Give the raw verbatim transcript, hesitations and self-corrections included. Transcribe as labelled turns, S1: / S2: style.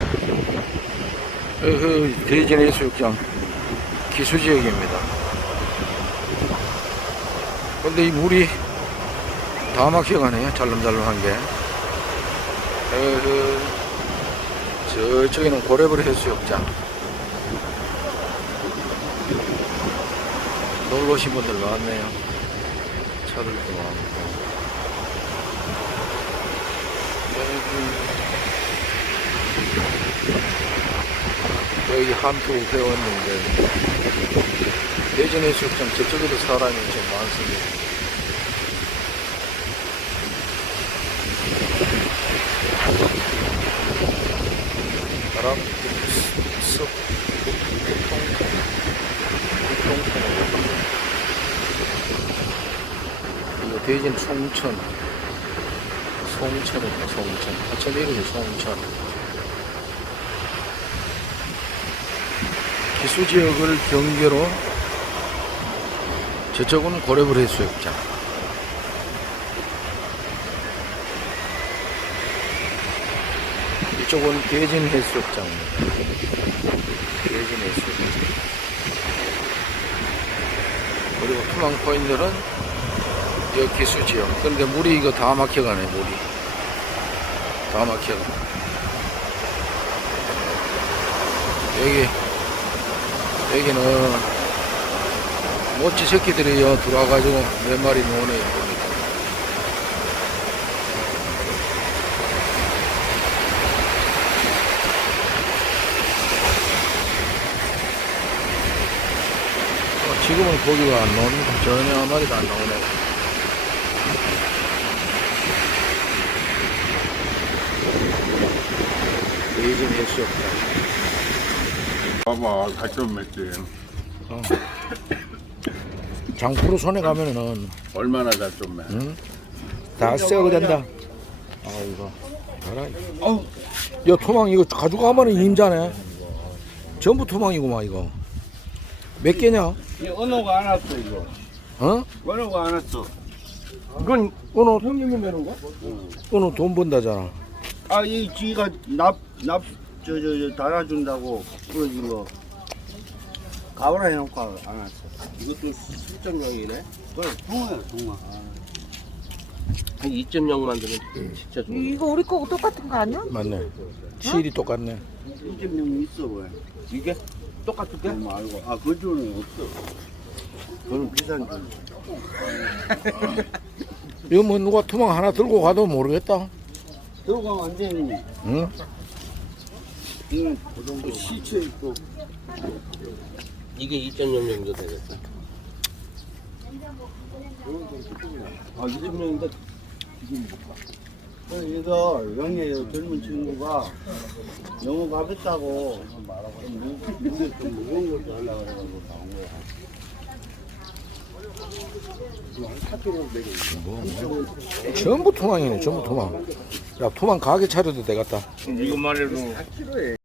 S1: 그 대진 해수욕장 기수지역입니다. 근데 이 물이 다 막혀가네요. 잘름잘름한 게. 그, 저쪽에는 고래벌 해수욕장. 놀러 오신 분들 많네요. 차들도 많고. 여기, 여기 한표 배웠는데 대전 해수욕장 저쪽에도 사람이 좀 많습니다. 바람, 습, 북동, 북동풍. 이거 대전 송천. 송천입니다, 송천. 하천 이름이 송천. 기수지역을 경계로 저쪽은 고래벌 해수욕장. 이쪽은 대진 해수욕장입니다. 대진 해수욕장. 그리고 투망포인트는 여기 기수지역. 근데 물이 이거 다 막혀가네, 물이. 다 막혀가. 여기, 여기는 모찌 새끼들이 들어와가지고 몇 마리 노네요. 지금은 고기가 안 나옵니다. 전혀 한 마리도 안 나오네. 대진 해수욕장.
S2: 봐봐, 가점 맺지.
S1: 어. 장프로 손에 가면은
S2: 얼마나 가점 맺?
S1: 응? 다 썩어 된다. 아이고, 봐라. 어우, 야 토망 이거 가져가면은 임자네. 전부 토망이구만 이거. 몇 개냐?
S2: 이 언어가 안 왔어 이거.
S1: 어?
S2: 언어가 안 왔어.
S1: 이건 오늘
S2: 형님이 내는 거?
S1: 오늘 돈 번다잖아.
S2: 아, 이 지가 납납 저 저 저 달아준다고 부러진 거. 가오라 해놓고 안 왔어.
S3: 이것도 실전용이네.
S2: 그래, 동화야 동화.
S3: 한 이 점 영 만들면 진짜 좋은
S4: 이거 우리 거하고 똑같은 거 아니야?
S1: 맞네. 실이 똑같네.
S2: 일점용이 있어 왜?
S3: 이게 똑같을게?
S2: 그거 말고. 아, 그쪽은 없어. 그건 비싼 거.
S1: 이거 뭐 누가 토망 하나 들고 가도 모르겠다.
S2: 들어가면 안 되니.
S1: 응?
S2: 이건 그 정도 시체 있고.
S3: 이게 이 점 영 정도 되겠어.
S2: 아, 이점용인데 이거 영예 젊은 친구가 너무 가볍다고 근데 좀 무거운 것도 하려고 그래가지고 나온 거야.
S1: 뭐, 뭐. 전부 토망이네, 전부 토망. 야, 토망 가게 차려도 되겠다.
S2: 이것만 해도